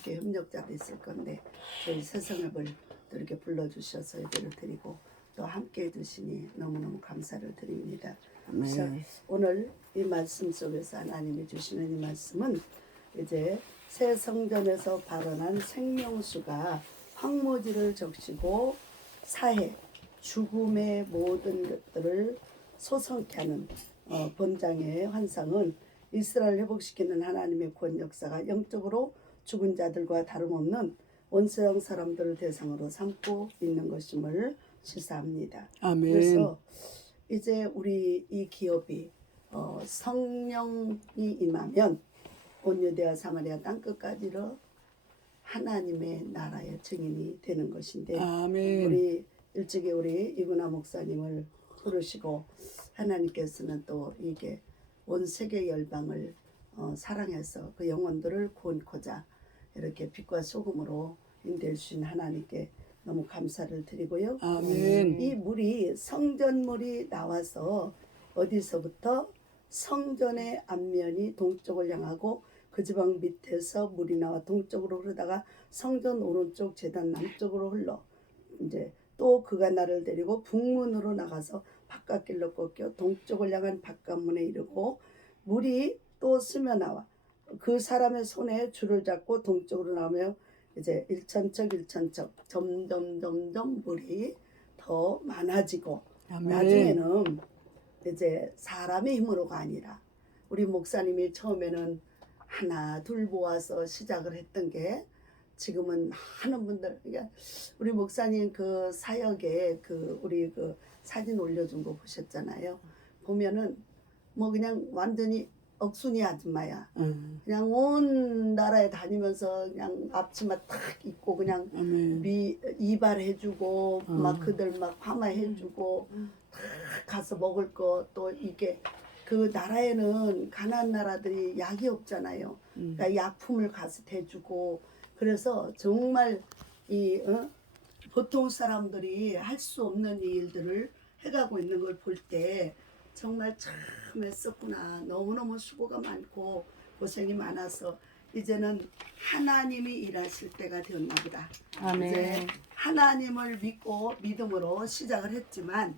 함께 협력자도 있을 건데 저희 세상을 또 이렇게 불러주셔서 예배를 드리고 또 함께 해주시니 너무너무 감사를 드립니다. 그래서 오늘 이 말씀 속에서 하나님이 주시는 이 말씀은 이제 새 성전에서 발원한 생명수가 황무지를 적시고 사해 죽음의 모든 것들을 소성케 하는 본장의 환상은 이스라엘 회복시키는 하나님의 구원 역사가 영적으로 죽은 자들과 다름없는 온 세상 사람들을 대상으로 삼고 있는 것임을 시사합니다. 아멘. 그래서 이제 우리 이 기업이 성령이 임하면 온 유대와 사마리아 땅끝까지로 하나님의 나라의 증인이 되는 것인데 아멘. 우리 일찍이 우리 이구나 목사님을 부르시고 하나님께서는 또 이게 온 세계 열방을 사랑해서 그 영혼들을 구원코자 이렇게 빛과 소금으로 인도해 주신 하나님께 너무 감사를 드리고요. 아멘. 이 물이 성전물이 나와서 어디서부터 성전의 앞면이 동쪽을 향하고 그 지방 밑에서 물이 나와 동쪽으로 흐르다가 성전 오른쪽 제단 남쪽으로 흘러 이제 또 그가 나를 데리고 북문으로 나가서 바깥길로 꺾여 동쪽을 향한 바깥문에 이르고 물이 또 스며 나와 그 사람의 손에 줄을 잡고 동쪽으로 나오며 이제 일천척 점점 물이 더 많아지고 아멘. 나중에는 이제 사람의 힘으로가 아니라 우리 목사님이 처음에는 하나 둘 모아서 시작을 했던 게 지금은 많은 분들 그러니까 우리 목사님 그 사역에 그 우리 그 사진 올려준 거 보셨잖아요. 보면은 뭐 그냥 완전히 억순이 아줌마야. 그냥 온 나라에 다니면서 그냥 앞치마 탁 입고 그냥 아멘. 이발해주고 막 그들 막 파마해주고 탁 가서 먹을 거 또 이게 그 나라에는 가난한 나라들이 약이 없잖아요. 그러니까 약품을 가서 대주고 그래서 정말 이 보통 사람들이 할 수 없는 일들을 해가고 있는 걸 볼 때 정말 참 애썼구나. 너무너무 수고가 많고 고생이 많아서 이제는 하나님이 일하실 때가 되었나 보다. 아멘. 이제 하나님을 믿고 믿음으로 시작을 했지만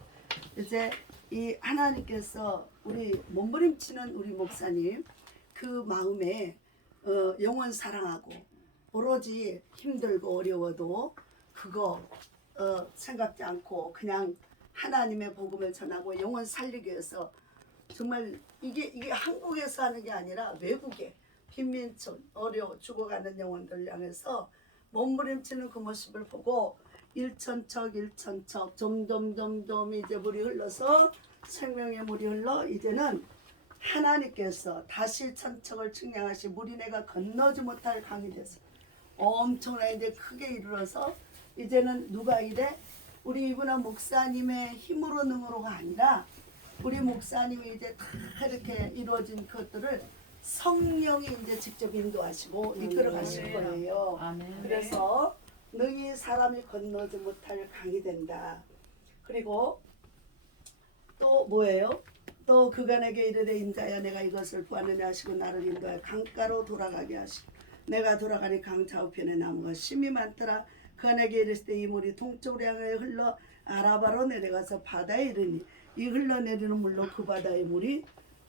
이제 이 하나님께서 우리 몸부림치는 우리 목사님 그 마음에 영원 사랑하고 오로지 힘들고 어려워도 그거 생각지 않고 그냥 하나님의 복음을 전하고 영혼 살리기 위해서 정말 이게 한국에서 하는 게 아니라 외국에 빈민촌 죽어가는 영혼들 향해서 몸부림치는 그 모습을 보고 일천척 점점 이제 물이 흘러서 생명의 물이 흘러 이제는 하나님께서 다시 천척을 측량하시 물이 내가 건너지 못할 강이 돼서 엄청나게 이제 크게 이르러서 이제는 누가 이래 우리 이구나 목사님의 힘으로 능으로가 아니라 우리 목사님이 이제 다 이렇게 이루어진 것들을 성령이 이제 직접 인도하시고 이끌어 가실 거예요. 아멘. 그래서 능히 사람이 건너지 못할 강이 된다. 그리고 또 뭐예요? 또 그가 내게 이르되 인자야 내가 이것을 구하느냐 하시고 나를 인도하여 강가로 돌아가게 하시고 내가 돌아가니 강 좌우편에 나무가 심이 많더라. 그가 내게 이르시되 이 물이 동쪽으로 향하여 흘러 아라바로 내려가서 바다에 이르니 이 흘러내리는 물로 그 바다의 물이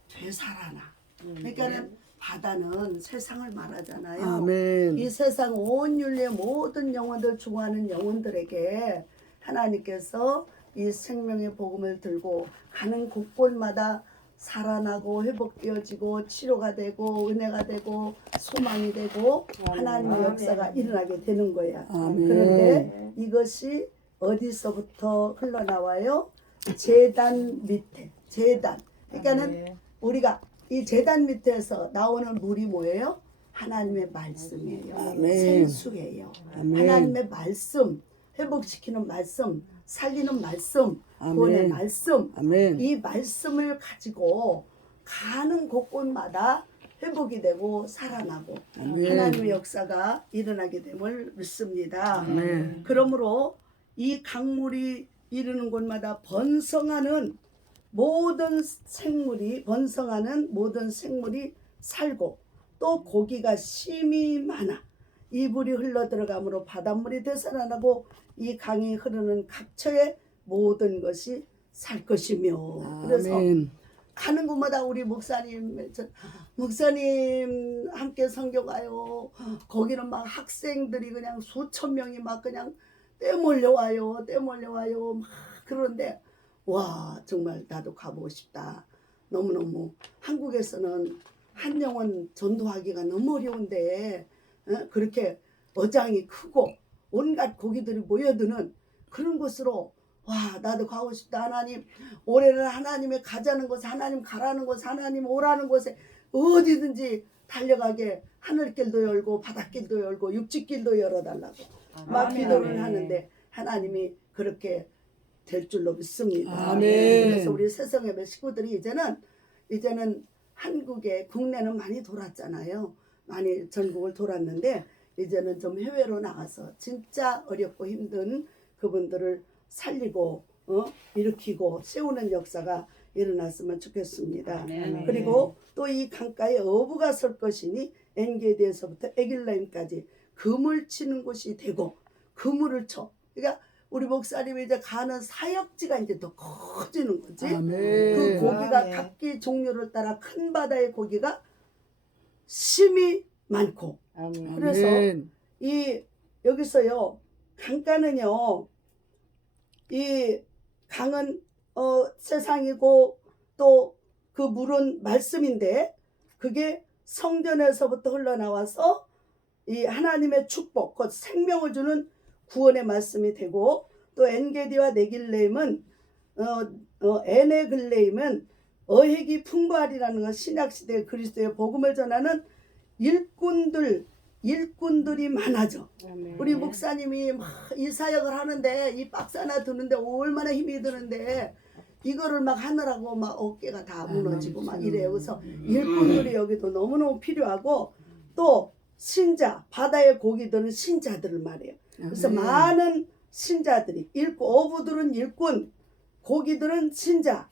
되살아나. 그러니까는 바다는 세상을 말하잖아요. 아멘. 이 세상 온 윤리의 모든 영혼들 죽어가는 영혼들에게 하나님께서 이 생명의 복음을 들고 가는 곳곳마다 살아나고 회복되어지고 치료가 되고 은혜가 되고 소망이 되고 하나님의 역사가 일어나게 되는 거야. 아멘. 그런데 이것이 어디서부터 흘러나와요? 제단 밑에. 제단. 그러니까는 우리가 이 제단 밑에서 나오는 물이 뭐예요? 하나님의 말씀이에요. 아멘. 생수예요. 아멘. 하나님의 말씀, 회복시키는 말씀, 살리는 말씀, 구원의 아멘. 말씀. 아멘. 이 말씀을 가지고 가는 곳곳마다 회복이 되고 살아나고 아멘. 하나님의 역사가 일어나게 됨을 믿습니다. 아멘. 그러므로 이 강물이 이르는 곳마다 번성하는 모든 생물이 살고 또 고기가 심이 많아. 이불이 흘러 들어가므로 바닷물이 되살아나고 이 강이 흐르는 각처의 모든 것이 살 것이며. 그래서 아멘. 가는 곳마다 우리 목사님 함께 선교 가요. 거기는 막 학생들이 그냥 수천 명이 막 그냥 떼몰려와요. 막 그런데 와 정말 나도 가보고 싶다. 너무너무 한국에서는 한 영혼 전도하기가 너무 어려운데 그렇게 어장이 크고 온갖 고기들이 모여드는 그런 곳으로 와 나도 가고 싶다. 하나님 올해는 하나님의 가자는 곳, 하나님 가라는 곳, 하나님 오라는 곳에 어디든지 달려가게 하늘길도 열고 바닷길도 열고 육지길도 열어달라고 막 아멘. 기도를 하는데 하나님이 그렇게 될 줄로 믿습니다. 아멘. 그래서 우리 새성예배 식구들이 이제는 한국에 국내는 많이 돌았잖아요. 많이 전국을 돌았는데 이제는 좀 해외로 나가서 진짜 어렵고 힘든 그분들을 살리고 일으키고 세우는 역사가 일어났으면 좋겠습니다. 아멘. 그리고 또 이 강가에 어부가 설 것이니 엔게디에서부터 에길라임까지 그물 치는 곳이 되고 그물을 쳐. 그러니까 우리 목사님이 이제 가는 사역지가 이제 더 커지는 거지. 아멘. 그 고기가 아멘. 각기 종류를 따라 큰 바다의 고기가 심이 많고. 아멘. 그래서 이 여기서요 강가는요 이 강은 세상이고 또 그 물은 말씀인데 그게 성전에서부터 흘러나와서 이 하나님의 축복, 곧 생명을 주는 구원의 말씀이 되고 또 엔게디와 네길레임은 에네글레임은 어획이 풍부하리라는 것 신약시대 그리스도의 복음을 전하는 일꾼들이 많아져. 아멘. 우리 목사님이 막 이 사역을 하는데 이 박스 하나 드는데 얼마나 힘이 드는데 이거를 막 하느라고 막 어깨가 다 무너지고 막 이래요. 그래서 일꾼들이 여기도 너무너무 필요하고 또 신자, 바다의 고기들은 신자들을 말해요. 그래서 아멘. 많은 신자들이 어부들은 일꾼, 고기들은 신자.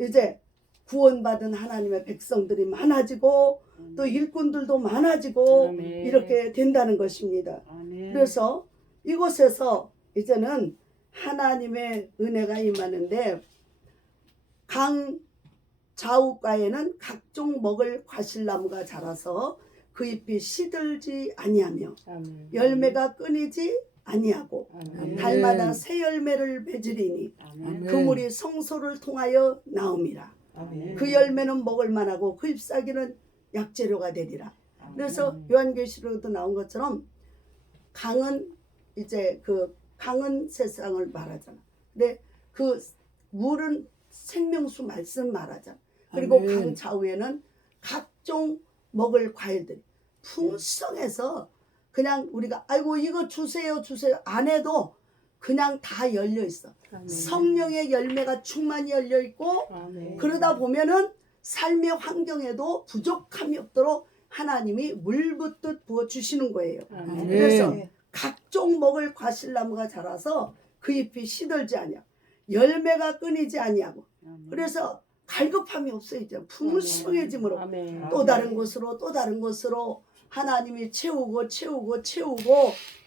이제 구원받은 하나님의 백성들이 많아지고 또 일꾼들도 많아지고 아멘. 이렇게 된다는 것입니다. 아멘. 그래서 이곳에서 이제는 하나님의 은혜가 임하는데 강 좌우가에는 각종 먹을 과실나무가 자라서 그 잎이 시들지 아니하며 아멘. 열매가 끊이지 아니하고 아멘. 달마다 새 열매를 맺으리니 아멘. 그물이 성소를 통하여 나옵니다. 아멘. 그 열매는 먹을 만하고 그 잎사귀는 약재료가 되리라. 그래서 요한계시록에도 나온 것처럼 강은 이제 그 강은 세상을 말하잖아. 근데 그 물은 생명수 말씀 말하잖아. 그리고 아멘. 강 좌우에는 각종 먹을 과일들이 풍성해서 그냥 우리가 아이고 이거 주세요 안 해도 그냥 다 열려 있어. 아멘. 성령의 열매가 충만히 열려 있고 아멘. 그러다 보면은 삶의 환경에도 부족함이 없도록 하나님이 물 붓듯 부어 주시는 거예요. 아멘. 그래서 각종 먹을 과실나무가 자라서 그 잎이 시들지 아니하고 열매가 끊이지 아니하고 그래서 갈급함이 없어요. 이제 풍성해짐으로 아멘. 또 다른 곳으로 하나님이 채우고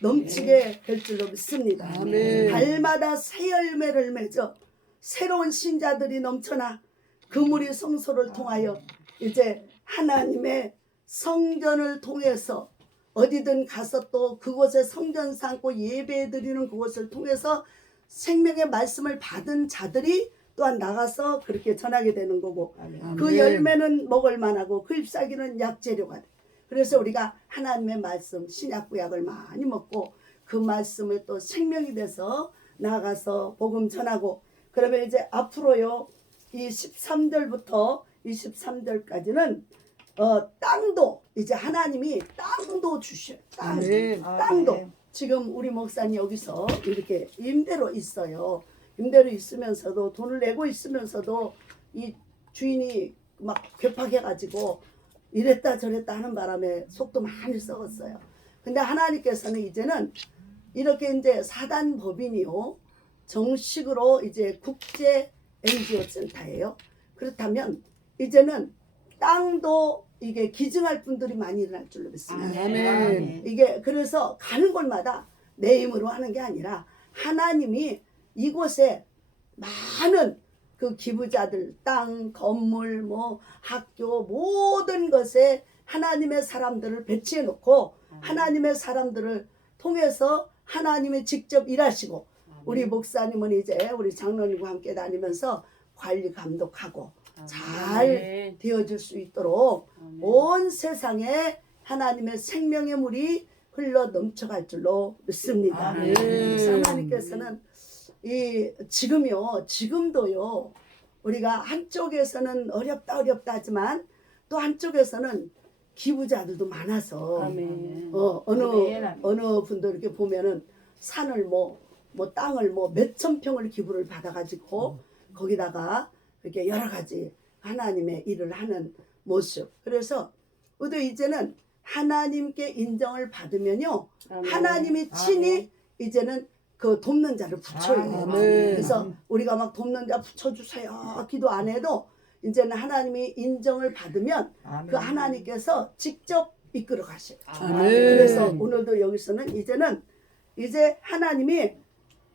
넘치게 될 줄로 믿습니다. 아멘. 달마다 새 열매를 맺어 새로운 신자들이 넘쳐나 그물이 성소를 통하여 이제 하나님의 성전을 통해서 어디든 가서 또 그곳에 성전 삼고 예배 드리는 그곳을 통해서 생명의 말씀을 받은 자들이 또한 나가서 그렇게 전하게 되는 거고 아멘. 그 열매는 먹을 만하고 그 잎사귀는 약재료가 돼. 그래서 우리가 하나님의 말씀 신약 구약을 많이 먹고 그 말씀을 또 생명이 돼서 나가서 복음 전하고 그러면 이제 앞으로요 이 13절부터 23절까지는 땅도 이제 하나님이 땅도 주셔요. 아멘. 땅도 지금 우리 목사님 여기서 이렇게 임대로 있어요. 임대로 있으면서도 돈을 내고 있으면서도 이 주인이 막 괴팍해가지고 이랬다 저랬다 하는 바람에 속도 많이 썩었어요. 근데 하나님께서는 이제는 이렇게 이제 사단법인이요 정식으로 이제 국제 NGO 센터예요. 그렇다면 이제는 땅도 이게 기증할 분들이 많이 일어날 줄로 믿습니다. 아멘. 이게 그래서 가는 곳마다 내 힘으로 하는 게 아니라 하나님이 이곳에 많은 그 기부자들, 땅, 건물, 뭐 학교 모든 것에 하나님의 사람들을 배치해 놓고 하나님의 사람들을 통해서 하나님이 직접 일하시고 우리 목사님은 이제 우리 장로님과 함께 다니면서 관리 감독하고 잘 되어질 수 있도록 온 세상에 하나님의 생명의 물이 흘러 넘쳐갈 줄로 믿습니다. 그래서 하나님께서는 이 지금도요 우리가 한쪽에서는 어렵다 하지만 또 한쪽에서는 기부자들도 많아서 어느 분들 이렇게 보면은 산을 뭐 땅을 몇천 평을 기부를 받아가지고 거기다가 이렇게 여러 가지 하나님의 일을 하는 모습. 그래서 우리도 이제는 하나님께 인정을 받으면요 하나님이 친히 이제는 그 돕는 자를 붙여요. 그래서 우리가 막 돕는 자 붙여주세요 기도 안 해도 이제는 하나님이 인정을 받으면 그 하나님께서 직접 이끌어 가셔요. 그래서 오늘도 여기서는 이제 하나님이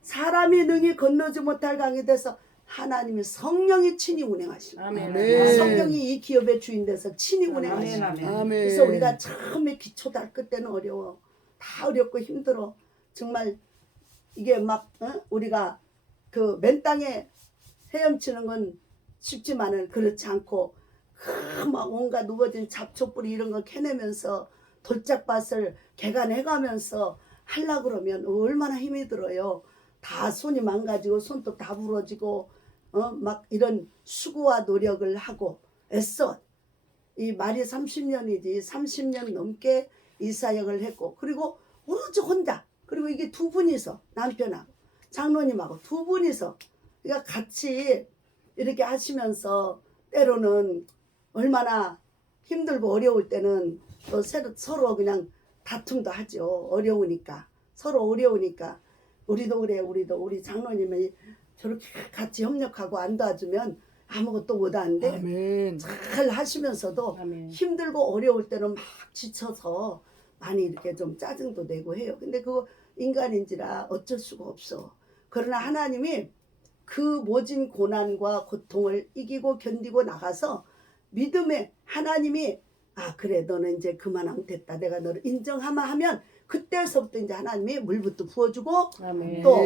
사람이 능히 건너지 못할 강이 돼서 하나님이 성령이 친히 운행하시고 성령이 이 기업의 주인 돼서 친히 운행하시고 그래서 우리가 처음에 기초 닦을 때는 어려워. 다 어렵고 힘들어. 정말 이게 막 우리가 그 맨 땅에 헤엄치는 건 쉽지만은 그렇지 않고 막 온갖 누워진 잡초뿌리 이런 거 캐내면서 돌짝밭을 개간해가면서 하려 그러면 얼마나 힘이 들어요. 다 손이 망가지고 손톱 다 부러지고 막 이런 수고와 노력을 하고 애써 이 말이 30년이지 30년 넘게 이 사역을 했고 그리고 오로지 혼자 그리고 이게 두 분이서 남편하고 장로님하고 두 분이서 그러니까 같이 이렇게 하시면서 때로는 얼마나 힘들고 어려울 때는 또 서로 그냥 다툼도 하죠. 어려우니까 서로 어려우니까 우리도 그래 우리 장로님이 저렇게 같이 협력하고 안 도와주면 아무것도 못하는데 잘 하시면서도 힘들고 어려울 때는 막 지쳐서 많이 이렇게 좀 짜증도 내고 해요. 근데 그거 인간인지라 어쩔 수가 없어. 그러나 하나님이 그 모진 고난과 고통을 이기고 견디고 나가서 믿음에 하나님이 그래 너는 이제 그만하면 됐다. 내가 너를 인정하마 하면 그때서부터 이제 하나님이 물부터 부어주고 또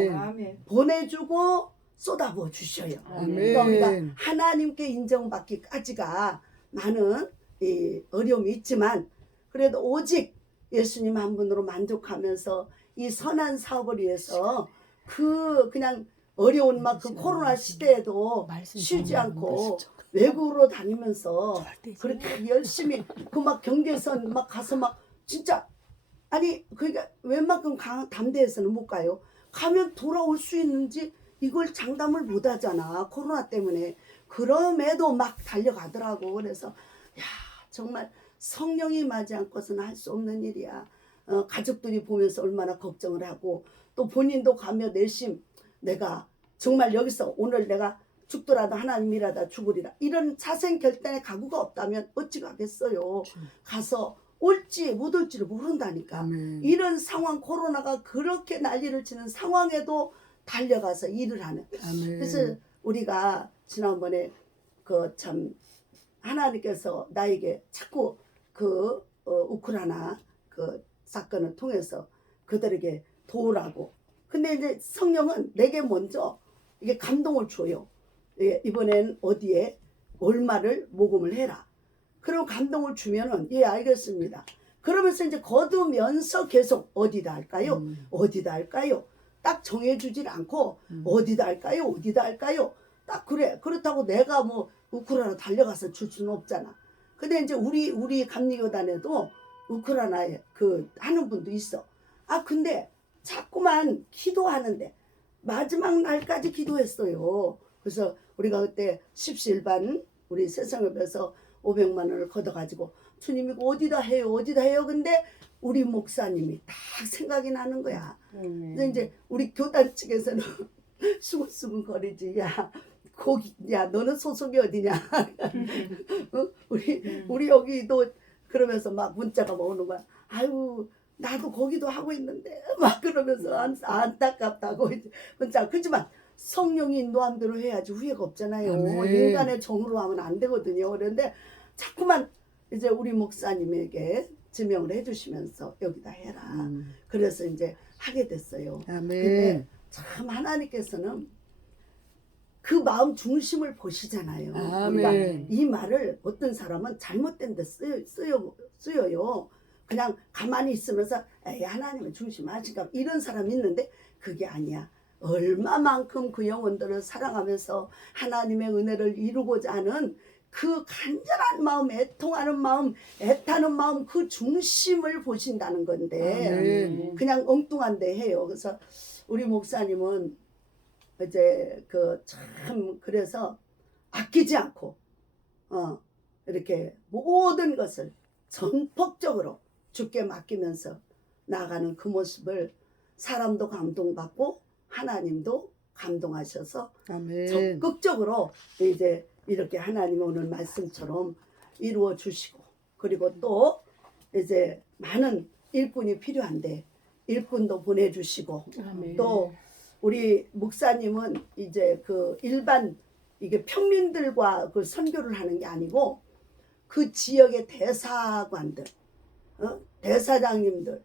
보내주고 쏟아부어 주셔요. 그러니까 우리가 하나님께 인정받기까지가 많은 이 어려움이 있지만 그래도 오직 예수님 한 분으로 만족하면서 이 선한 사업을 위해서 그냥 어려운 막 그 코로나 시대에도 쉬지 않고 외국으로 다니면서 그렇게 열심히 그 막 경계선 막 가서 막 진짜 아니 그러니까 웬만큼 담대해서는 못 가요. 가면 돌아올 수 있는지 이걸 장담을 못 하잖아. 코로나 때문에. 그럼에도 막 달려가더라고. 그래서 야 정말 성령이 맞지 않고서는 할 수 없는 일이야. 가족들이 보면서 얼마나 걱정을 하고 또 본인도 가며 내심 내가 정말 여기서 오늘 내가 죽더라도 하나님이라다 죽으리라 이런 자생 결단의 각오가 없다면 어찌 가겠어요. 가서 올지 못 올지를 모른다니까. 이런 상황 코로나가 그렇게 난리를 치는 상황에도 달려가서 일을 하는. 그래서 우리가 지난번에 그 참 하나님께서 나에게 자꾸 그 우크라이나 그 사건을 통해서 그들에게 도우라고. 근데 이제 성령은 내게 먼저 이게 감동을 줘요. 이번엔 어디에 얼마를 모금을 해라. 그리고 감동을 주면은 알겠습니다. 그러면서 이제 거두면서 계속 어디다 할까요? 어디다 할까요? 딱 정해주질 않고 어디다 할까요? 어디다 할까요? 딱 그래. 그렇다고 내가 뭐 우크라이나 달려가서 줄 수는 없잖아. 근데 이제 우리 감리교단에도 우크라이나에 그 하는 분도 있어. 근데 자꾸만 기도하는데 마지막 날까지 기도했어요. 그래서 우리가 그때 십시일반 우리 세상협에서 500만 원을 걷어가지고 주님 이거 어디다 해요? 어디다 해요? 근데 우리 목사님이 딱 생각이 나는 거야. 근데 이제 우리 교단 측에서는 수근수근 거리지. 야 거기 야 너는 소속이 어디냐? 어? 우리 여기도 그러면서 막 문자가 막 오는 거야. 아유 나도 거기도 하고 있는데 막 그러면서 안타깝다고 이제 문자. 그렇지만 성령이 인도한 대로 해야지 후회가 없잖아요. 아멘. 인간의 정으로 하면 안 되거든요. 그런데 자꾸만 이제 우리 목사님에게 지명을 해주시면서 여기다 해라. 그래서 이제 하게 됐어요. 아멘. 근데 참 하나님께서는 그 마음 중심을 보시잖아요. 우리가 아멘. 이 말을 어떤 사람은 잘못된 데 쓰여요. 그냥 가만히 있으면서 에이 하나님의 중심 아실까 이런 사람이 있는데 그게 아니야. 얼마만큼 그 영혼들을 사랑하면서 하나님의 은혜를 이루고자 하는 그 간절한 마음, 애통하는 마음, 애타는 마음 그 중심을 보신다는 건데 아멘. 그냥 엉뚱한데 해요. 그래서 우리 목사님은 이제 그 참 그래서 아끼지 않고 이렇게 모든 것을 전폭적으로 주께 맡기면서 나가는 그 모습을 사람도 감동받고 하나님도 감동하셔서 아멘. 적극적으로 이제 이렇게 하나님 오늘 말씀처럼 이루어 주시고 그리고 또 이제 많은 일꾼이 필요한데 일꾼도 보내주시고 아멘. 또 우리 목사님은 이제 그 일반 이게 평민들과 그 선교를 하는 게 아니고 그 지역의 대사관들, 대사장님들,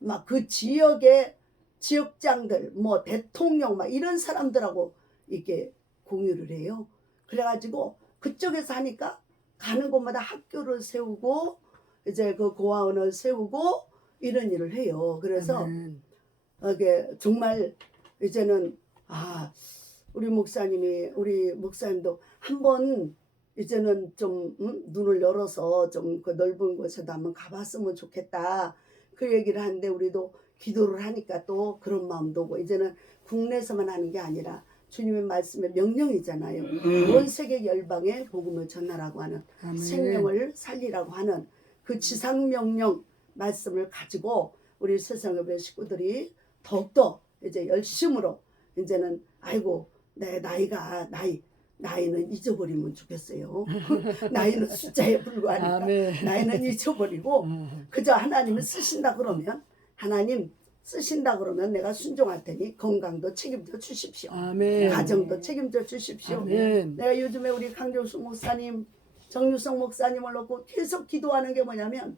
막 그 지역의 지역장들, 뭐 대통령 막 이런 사람들하고 이렇게 공유를 해요. 그래가지고 그쪽에서 하니까 가는 곳마다 학교를 세우고 이제 그 고아원을 세우고 이런 일을 해요. 그래서 아멘. 이게 정말 이제는 우리 목사님도 한번 이제는 좀 눈을 열어서 좀 그 넓은 곳에도 한번 가봤으면 좋겠다 그 얘기를 하는데 우리도 기도를 하니까 또 그런 마음도 오고 이제는 국내에서만 하는 게 아니라 주님의 말씀의 명령이잖아요. 온 세계 열방에 복음을 전하라고 하는 아멘. 생명을 살리라고 하는 그 지상명령 말씀을 가지고 우리 세상의 식구들이 더욱더 이제 열심으로 이제는 아이고 내 나이는 잊어버리면 좋겠어요. 나이는 숫자에 불과하니까 아멘. 나이는 잊어버리고 그저 하나님을 쓰신다 그러면 하나님 쓰신다 그러면 내가 순종할 테니 건강도 책임져 주십시오. 아멘. 가정도 책임져 주십시오. 아멘. 내가 요즘에 우리 강정수 목사님, 정유성 목사님을 놓고 계속 기도하는 게 뭐냐면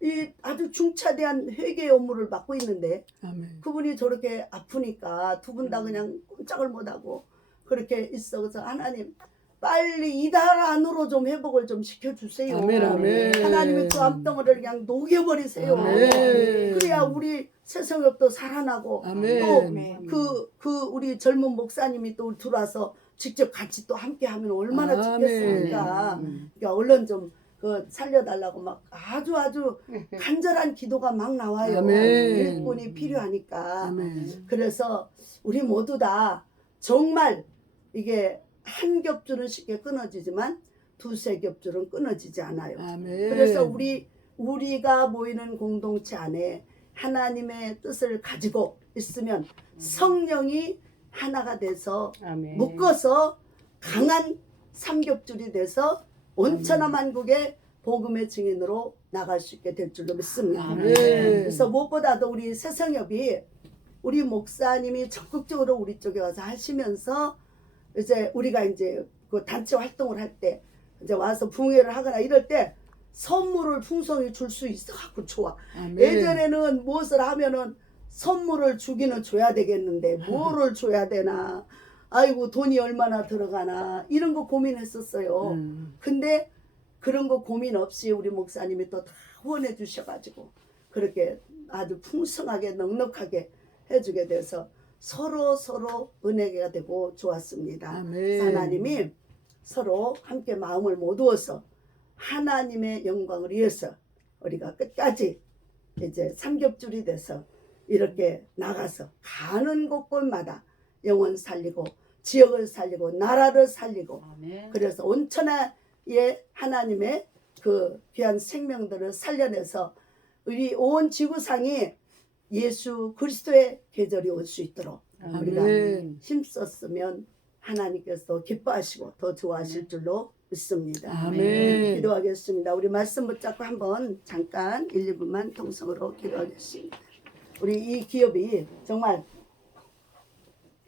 이 아주 중차대한 회개 업무를 맡고 있는데 아멘. 그분이 저렇게 아프니까 두 분 다 그냥 꼼짝을 못하고 그렇게 있어. 그래서 하나님 빨리 이달 안으로 좀 회복을 좀 시켜주세요. 아멘. 아멘. 하나님의 그 암덩어리를 그냥 녹여버리세요. 아멘. 그래야 우리 세상업도 살아나고 아멘. 또 그 우리 젊은 목사님이 또 들어와서 직접 같이 또 함께 하면 얼마나 좋겠습니까. 그러니까 얼른 좀 그 살려달라고 막 아주 간절한 기도가 막 나와요. 아멘. 일꾼이 필요하니까. 아멘. 그래서 우리 모두 다 정말 이게 한 겹줄은 쉽게 끊어지지만 두세 겹줄은 끊어지지 않아요. 아멘. 그래서 우리가 모이는 공동체 안에 하나님의 뜻을 가지고 있으면 성령이 하나가 돼서 아멘. 묶어서 강한 삼겹줄이 돼서 온천하 만국의 복음의 증인으로 나갈 수 있게 될 줄로 믿습니다. 아멘. 그래서 무엇보다도 우리 새성협이 우리 목사님이 적극적으로 우리 쪽에 와서 하시면서 이제 우리가 이제 그 단체 활동을 할 때 이제 와서 붕회를 하거나 이럴 때 선물을 풍성히 줄 수 있어 갖고 좋아. 아멘. 예전에는 무엇을 하면은 선물을 주기는 줘야 되겠는데 뭐를 줘야 되나, 아이고 돈이 얼마나 들어가나 이런 거 고민했었어요. 근데 그런 거 고민 없이 우리 목사님이 또 다 후원해 주셔가지고 그렇게 아주 풍성하게 넉넉하게 해주게 돼서 서로 은혜가 되고 좋았습니다. 아멘. 하나님이 서로 함께 마음을 모두어서 하나님의 영광을 위해서 우리가 끝까지 이제 삼겹줄이 돼서 이렇게 나가서 가는 곳곳마다 영혼 살리고 지역을 살리고 나라를 살리고 아멘. 그래서 온천하의 하나님의 그 귀한 생명들을 살려내서 우리 온 지구상이 예수 그리스도의 계절이 올 수 있도록 우리가 아멘. 힘썼으면 하나님께서 기뻐하시고 더 좋아하실 줄로 믿습니다. 아멘. 기도하겠습니다. 우리 말씀 붙잡고 한번 잠깐 1, 2분만 통성으로 기도하겠습니다. 우리 이 기업이 정말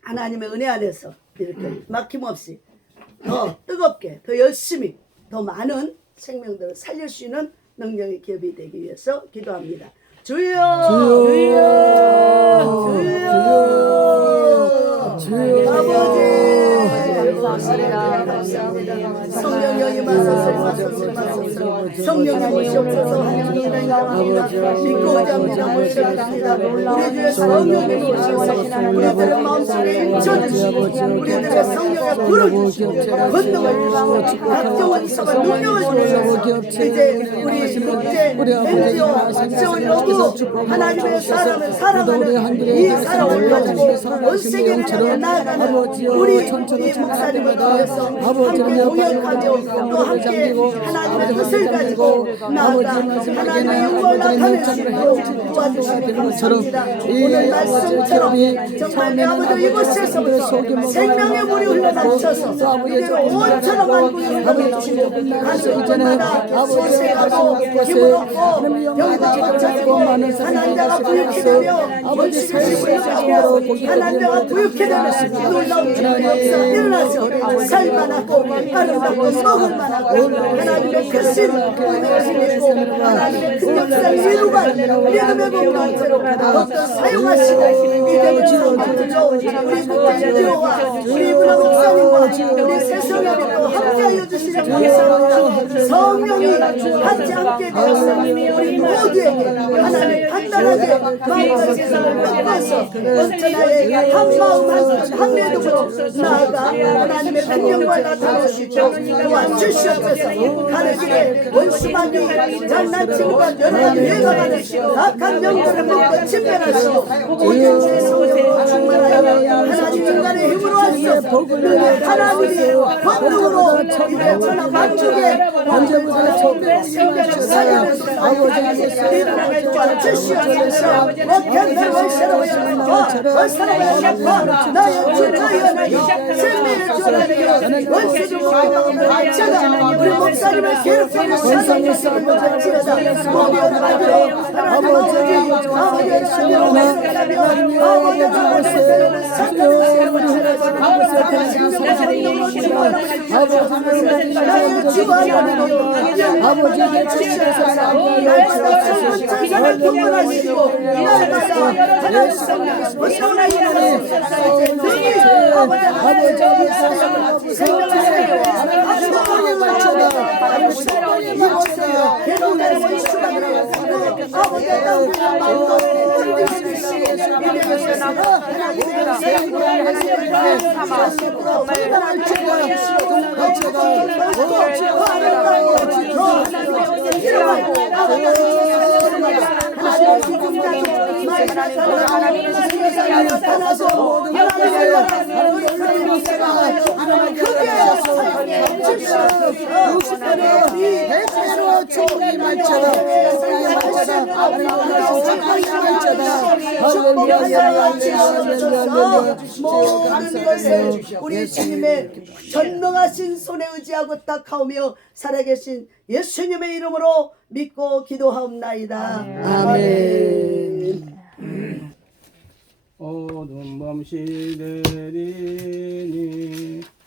하나님의 은혜 아래서 이렇게 막힘없이 더 뜨겁게 더 열심히 더 많은 생명들을 살릴 수 있는 능력의 기업이 되기 위해서 기도합니다. 주여 주여 아버지 성령이 임하소서 성령이 오시옵소서 하나님을 인정합니다. 믿고 의지합니다. 모시겠습니다. 우리 주의 성령이 오셔서 우리들의 마음속에 임쳐주시고 우리들의 성령의 불을 주시고 권능을 주시고 각종 은사와 능력을 주시고 이제 우리 국제 NGO 세월로고 하나님의 사람을 살아가는 이 사람을 가지고 온 세계를 향해 나아가는 우리 이 목사님을 통해서 함께 동역하며 또 함께 하나님의 뜻을 가지고 나아가 하나님의 영광을 나타낼 수 있도록 도와주시기 감사합니다. 오늘 말씀처럼 정말 내 아버지 이곳에서부터 생명의 물이 흘러넘쳐서 이대로 온천한 만국이 흘러넘치고 가는 곳마다 소생하고 기분 없고 병도 고쳐지고 한 자가 부유케 되며 원수를 물러가고 한 자가 부유케 되면 놀라운 축복의 역사 일어나서 살만하고 아름답고 먹을만하고 하나님의 크신 은혜를 믿고 하나님의 큰 역사를 이루가 믿음의 공동체로 어떤 사용하시고 이대로 앞으로 우리 국제인지오와 우리 문화 목사님과 우리 세성협이 또 함께하여 주시는 감사합니다. 성령이 같이 함께 되어서 우리 모두에게 하나님 간단하게 마음과 세상을 꺾어서 언제나의 한 마음 한 믿음으로 나아가 하나님의 백령과 나타낼 수 있도록 도와주시옵소서. 가는 길에 원수마귀 장난치고가 연약한 예가가 되시고 악한 명분을 먹고 침멸하시고 오직 주의 성령으로 충만하여 하나님 인간의 힘으로 하시옵소서. 하나님의 권능으로 이제 전하 만국에 언제부터 생명을 살려내서 일어나게 도와주시옵소서. 목견을 월세로 나의 주 너희 하나님 생명을 주어라며 원수를 먹어먹으면 알자가 우리 목사님을 괴롭히는 사상의 삶을 지어다 모든 아들로 하나님 아버지의 삶으로 회복하며 아버지의 삶을 사탄의 삶을 지어다 하나님의 성공으로 나의 주 하나님 아버지의 주시옵소서. 나의 천사를 동원하시고 날마다 하나님 성령의 보존을 일어나소서. 능히 아버지의 사랑을 생명하세요. 아버지의 사랑을 이곳에 대동의 원수가 아버지의 땅을 마음도 흔들리듯이 이래서 하나님의 생명을 하시고 분단한 축복하시고 모든 것을 우리 주님의 전능하신 손에 의지하고 딱하오며 살아계신 예수님의 이름으로 믿고 기도하옵나이다. 아멘. 어두운 밤 시들이니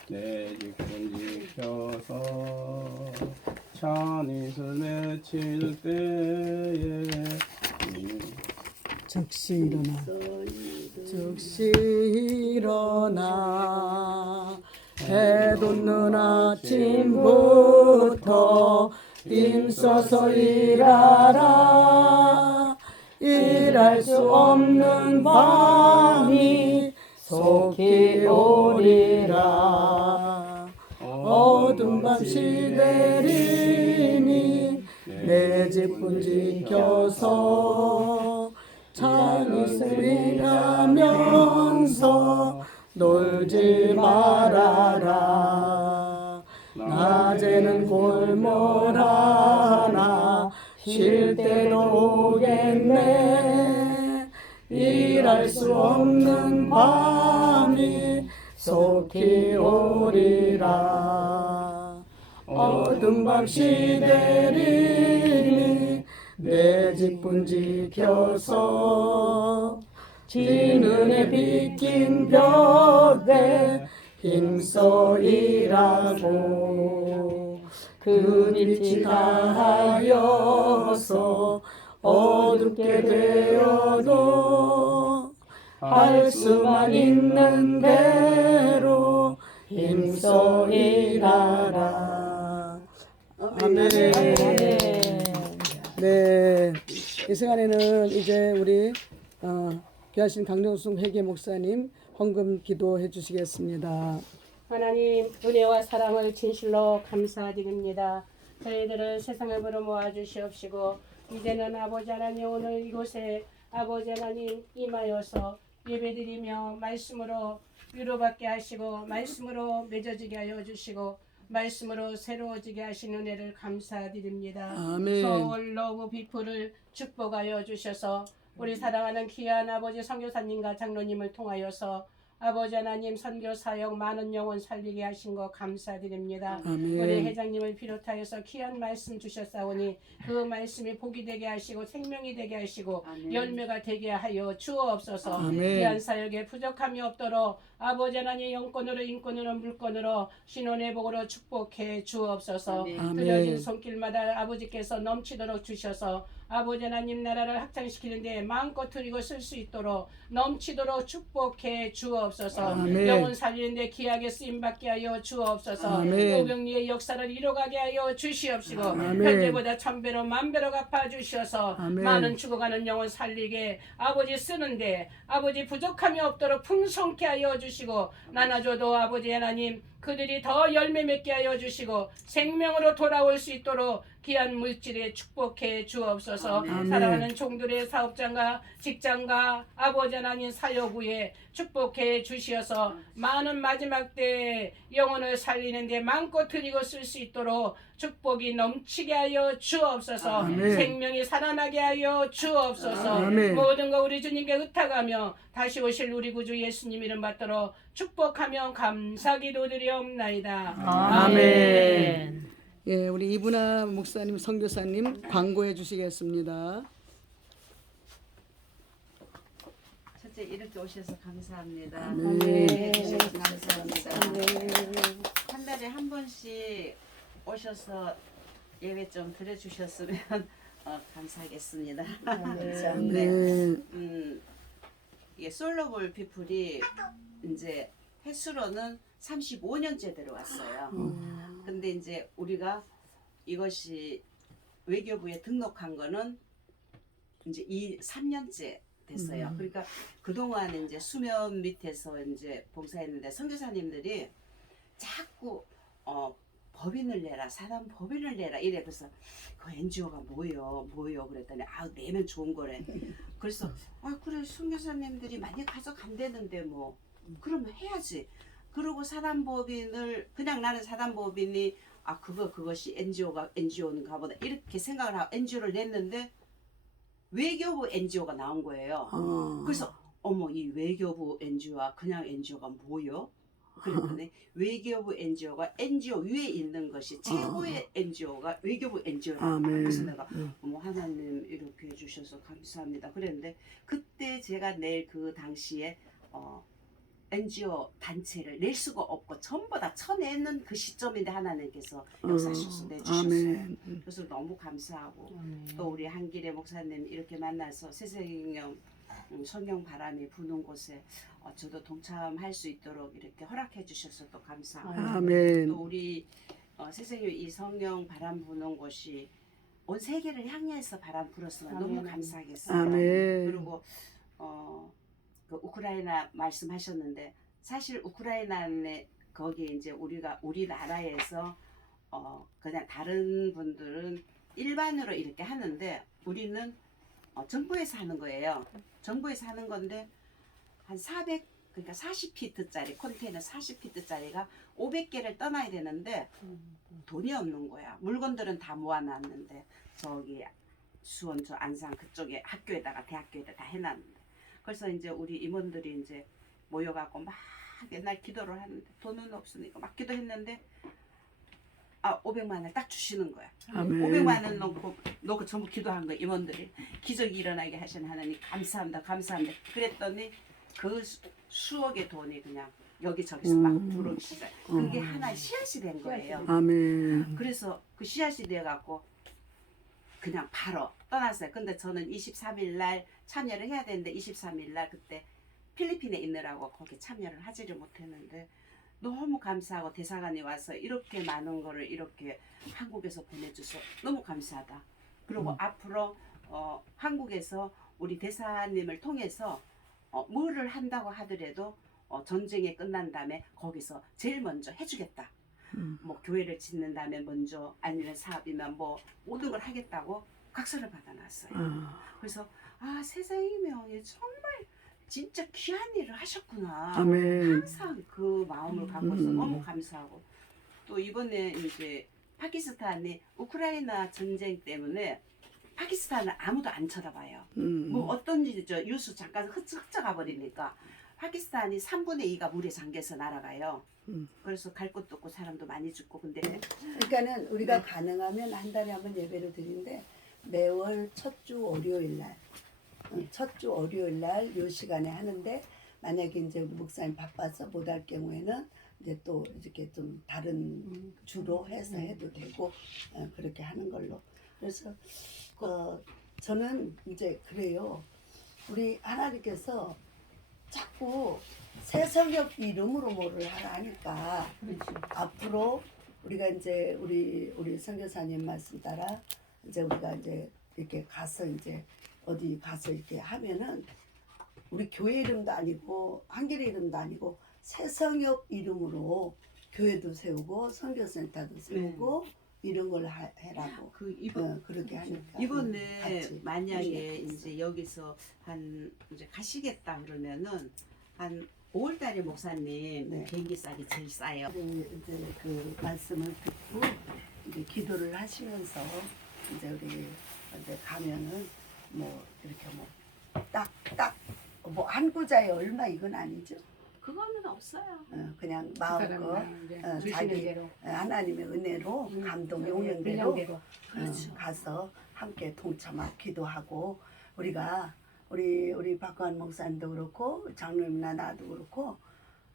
내 직분 지켜서 찬이슬 맺힐 때에 즉시 일어나 즉시 일어나 해 돋는 아침부터 힘써서 일하라 일할 수 없는 밤이 속히 오리라 어두운 밤 시대리니 내 집분 지켜서 찬이슬 일하면서 놀지 말아라 낮에는 골몰하나 쉴 때도 오겠네 일할 수 없는 밤이 속히 오리라. 어둠 밤 시대리니 내 직분 지켜서 진은에 비킨 벽에 힘써 일하고 그 빛이 다하여서 어둡게 되어도 할 수만 있는 대로 힘써 일하라. 아멘. 네, 이 시간에는 이제 우리 귀하신 강정순 회계 목사님 헌금 기도해 주시겠습니다. 하나님 은혜와 사랑을 진실로 감사드립니다. 저희들을 세상으로 모아주시옵시고 이제는 아버지 하나님 오늘 이곳에 아버지 하나님 임하여서 예배드리며 말씀으로 위로받게 하시고 말씀으로 맺어지게 하여 주시고 말씀으로 새로워지게 하신 은혜를 감사드립니다. 아멘. 서울 러브 비프를 축복하여 주셔서 우리 사랑하는 귀한 아버지 선교사님과 장로님을 통하여서 아버지 하나님 선교 사역 많은 영혼 살리게 하신 거 감사드립니다. 아멘. 우리 회장님을 비롯하여서 귀한 말씀 주셨사오니 그 말씀이 복이 되게 하시고 생명이 되게 하시고 열매가 되게 하여 주옵소서. 아멘. 귀한 사역에 부족함이 없도록 아버지 하나님 영권으로 인권으로 물권으로 신혼의 복으로 축복해 주옵소서. 아멘. 드려진 손길마다 아버지께서 넘치도록 주셔서 아버지 하나님 나라를 확장시키는데 마음껏 드리고 쓸 수 있도록 넘치도록 축복해 주옵소서. 아멘. 영혼 살리는데 귀하게 쓰임받게 하여 주옵소서. 아멘. 오병리의 역사를 이뤄가게 하여 주시옵시고 아멘. 현재보다 1000배로 10,000배로 갚아주셔서 아멘. 많은 죽어가는 영혼 살리게 아버지 쓰는데 아버지 부족함이 없도록 풍성케 하여 주시고 나눠줘도 아버지 하나님 그들이 더 열매 맺게 하여 주시고 생명으로 돌아올 수 있도록 귀한 물질에 축복해 주옵소서. 아멘. 사랑하는 종들의 사업장과 직장과 아버지 하나님 사역후에 축복해 주시어서 많은 마지막 때 영혼을 살리는데 마음껏 드리고 쓸 수 있도록 축복이 넘치게 하여 주옵소서. 아멘. 생명이 살아나게 하여 주옵소서. 아멘. 모든 거 우리 주님께 의탁하며 다시 오실 우리 구주 예수님 이름 받들어 축복하며 감사기도 드리옵나이다. 아멘. 예, 우리 이분아 목사님, 선교사님 광고해 주시겠습니다. 첫째 이렇게 오셔서 감사합니다. 아멘. 해주셔서 감사합니다. 한 달에 한 번씩 오셔서 예배 좀 드려주셨으면 감사하겠습니다. 네. 이게 솔로볼 피플이 이제 횟수로는 35년째 들어왔어요. 근데 이제 우리가 이것이 외교부에 등록한 거는 이제 3년째 됐어요. 그러니까 그동안 이제 수면 밑에서 이제 봉사했는데 선교사님들이 자꾸 법인을 내라, 사단 법인을 내라 이래. 그래서 그 NGO가 뭐요 그랬더니 내면 좋은 거래. 그래서 그래 선교사님들이 많이 가져간다는데 뭐 그러면 해야지. 그리고 사단법인을 그냥 나는 사단법인이 그것이 NGO인가 보다 이렇게 생각을 하고 NGO를 냈는데 외교부 NGO가 나온 거예요. 그래서 이 외교부 NGO와 그냥 NGO가 뭐요? 그랬더니 외교부 NGO가 NGO 위에 있는 것이 최고의 NGO가 외교부 NGO라고. 그래서 내가 하나님 이렇게 해주셔서 감사합니다 그랬는데 그때 제가 낼 그 당시에 NGO 단체를 낼 수가 없고 전부 다 쳐내는 그 시점인데 하나님께서 역사하셔서 내주셨어요. 그래서 너무 감사하고 또 우리 한길의 목사님 이렇게 만나서 새생명 성령 바람이 부는 곳에 저도 동참할 수 있도록 이렇게 허락해 주셔서 또 감사하고 아멘. 또 우리 새생명 이 성령 바람 부는 곳이 온 세계를 향해서 바람 불었으면 너무 감사하겠어요. 아멘. 그리고 그 우크라이나 말씀하셨는데 사실 우크라이나에 거기 이제 우리나라에서 그냥 다른 분들은 일반으로 이렇게 하는데 우리는 정부에서 하는 거예요. 정부에서 하는 건데 한 400 그러니까 40피트짜리 컨테이너 40피트짜리가 500개를 떠나야 되는데 돈이 없는 거야. 물건들은 다 모아놨는데 저기 수원 저 안산 그쪽에 학교에다가 대학교에다 다 해놨는데 그래서 이제 우리 임원들이 이제 모여갖고 막 옛날 기도를 하는데 돈은 없으니까 막 기도했는데 500만 원을 딱 주시는 거야. 아멘. 500만 원 놓고 전부 기도한 거야. 임원들이 기적이 일어나게 하신 하나님 감사합니다. 감사합니다. 그랬더니 그 수억의 돈이 그냥 여기저기서 막 들어오기 시작. 그게 하나의 씨앗이 된 거예요. 아멘. 그래서 그 씨앗이 돼갖고 그냥 바로 떠났어요. 근데 저는 23일 날 참여를 해야 되는데 23일 날 그때 필리핀에 있느라고 거기 참여를 하지를 못했는데 너무 감사하고 대사관이 와서 이렇게 많은 거를 이렇게 한국에서 보내줘서 너무 감사하다. 그리고 앞으로 한국에서 우리 대사님을 통해서 뭐를 한다고 하더라도 전쟁이 끝난 다음에 거기서 제일 먼저 해주겠다. 뭐 교회를 짓는 다음에 먼저 아니면 사업이면 뭐 모든 걸 하겠다고 각서를 받아놨어요. 그래서 세상이면 정말 진짜 귀한 일을 하셨구나. 아멘. 항상 그 마음을 갖고서 너무 감사하고 또 이번에 이제 파키스탄이 우크라이나 전쟁 때문에 파키스탄을 아무도 안 쳐다봐요. 뭐 어떤 일이죠. 뉴스 잠깐 흩어가 버리니까 파키스탄이 3분의 2가 물에 잠겨서 날아가요. 그래서 갈 곳도 없고 사람도 많이 죽고 근데 그러니까는 우리가 가능하면 한 달에 한 번 예배를 드리는데 매월 첫 주 월요일 날, 첫 주 월요일 날 요 시간에 하는데 만약에 이제 우리 목사님 바빠서 못 할 경우에는 이제 또 이렇게 좀 다른 주로 해서 해도 되고 그렇게 하는 걸로. 그래서 저는 이제 그래요. 우리 하나님께서 자꾸 새성역 이름으로 뭐를 하라 하니까 앞으로 우리가 이제 우리 선교사님 말씀 따라 이제 우리가 이제 이렇게 가서 이제 어디 가서 이렇게 하면은 우리 교회 이름도 아니고 한길의 이름도 아니고 새성역 이름으로 교회도 세우고 선교센터도 세우고 이런 걸 해라고 그렇게 하니까 이번에 같이 만약에 했어. 이제 여기서 이제 가시겠다 그러면은 한 5월달에 목사님 네. 비행기 싸기 제일 싸요. 이제 그 말씀을 듣고 이제 기도를 하시면서 이제 우리 이제 가면은 뭐 이렇게 뭐 딱 뭐 한 구자에 얼마 이건 아니죠. 그거는 없어요. 그냥 마음껏 주시는 자기 대로 하나님의 은혜로 감동이 오는 대로 가서 함께 동참하 기도하고 우리가 우리 박관 목사님도 그렇고 장로님이나 나도 그렇고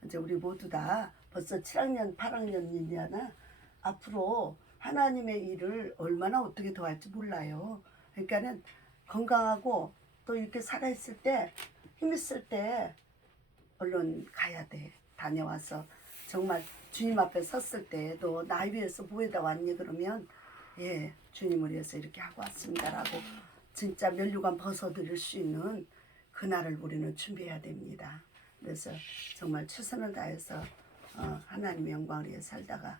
이제 우리 모두 다 벌써 7학년 8학년이잖아. 앞으로 하나님의 일을 얼마나 어떻게 더 할지 몰라요. 그러니까는 건강하고 또 이렇게 살아있을 때 힘 있을 때 얼른 가야 돼. 다녀와서 정말 주님 앞에 섰을 때 너 나 위해서 뭐에다 왔니 그러면 예 주님을 위해서 이렇게 하고 왔습니다라고 진짜 면류관 벗어드릴 수 있는 그날을 우리는 준비해야 됩니다. 그래서 정말 최선을 다해서 하나님의 영광을 위해 살다가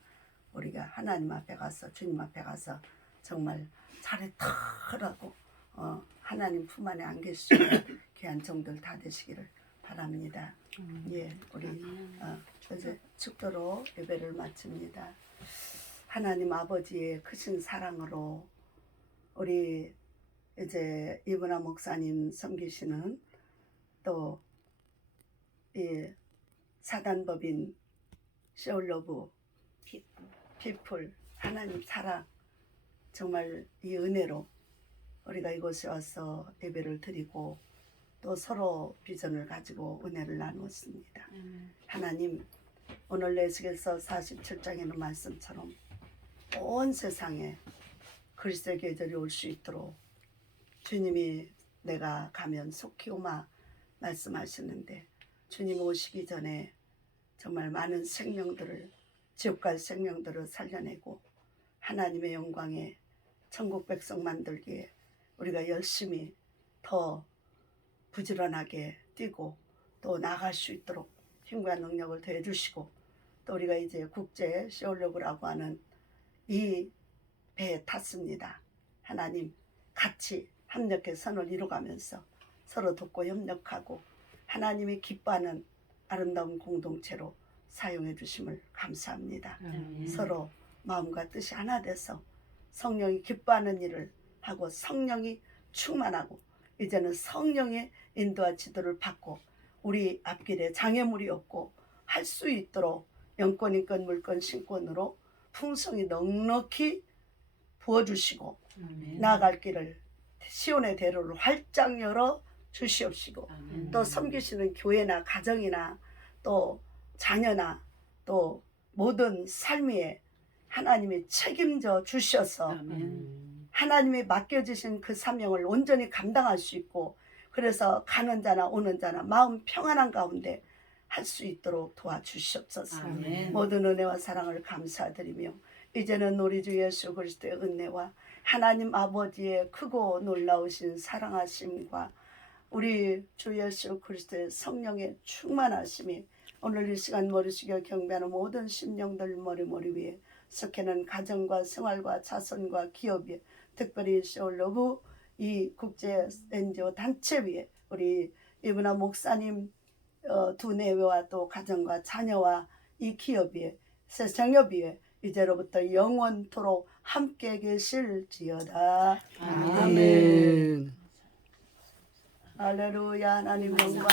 우리가 하나님 앞에 가서 주님 앞에 가서 정말 잘했다라고 하나님 품 안에 안길 수 있는 귀한 종들 다 되시기를 바랍니다. 예, 우리 이제 축도로 예배를 마칩니다. 하나님 아버지의 크신 사랑으로 우리 이제 이분아 목사님 섬기시는 또 이 사단법인 쇼울러브 피플 하나님 사랑 정말 이 은혜로 우리가 이곳에 와서 예배를 드리고 또 서로 비전을 가지고 은혜를 나누었습니다. 하나님 오늘 내식에서 47장에는 말씀처럼 온 세상에 그리스도의 계절이 올 수 있도록 주님이 내가 가면 속히 오마 말씀하시는데 주님 오시기 전에 정말 많은 생명들을 지옥 갈 생명들을 살려내고 하나님의 영광에 천국 백성 만들기에 우리가 열심히 더 부지런하게 뛰고 또 나갈 수 있도록 힘과 능력을 더해 주시고 또 우리가 이제 국제 쇼울러브라고 하는 이 배에 탔습니다. 하나님 같이 협력해 선을 이루가면서 서로 돕고 협력하고 하나님이 기뻐하는 아름다운 공동체로 사용해 주심을 감사합니다. 서로 마음과 뜻이 하나 돼서 성령이 기뻐하는 일을 하고 성령이 충만하고 이제는 성령의 인도와 지도를 받고 우리 앞길에 장애물이 없고 할 수 있도록 영권, 인권, 물권, 신권으로 풍성히 넉넉히 부어주시고 나아갈 길을 시온의 대로를 활짝 열어 주시옵시고 또 섬기시는 교회나 가정이나 또 자녀나 또 모든 삶 위에 하나님이 책임져 주셔서 하나님이 맡겨주신 그 사명을 온전히 감당할 수 있고 그래서 가는 자나 오는 자나 마음 평안한 가운데 할 수 있도록 도와주시옵소서. 모든 은혜와 사랑을 감사드리며 이제는 우리 주 예수 그리스도의 은혜와 하나님 아버지의 크고 놀라우신 사랑하심과 우리 주 예수 그리스도의 성령의 충만하심이 오늘 이 시간 머리 숙여 경배하는 모든 심령들 머리 위에 속해는 가정과 생활과 자손과 기업 위에 특별히 소울러브 이 국제 NGO 단체 위에 우리 이분아 목사님 두 내외와 또 가정과 자녀와 이 기업 위에 세상업 위에 이제로부터 영원토록 함께 계실지어다. 아멘. 할렐루야. 하나님 영광.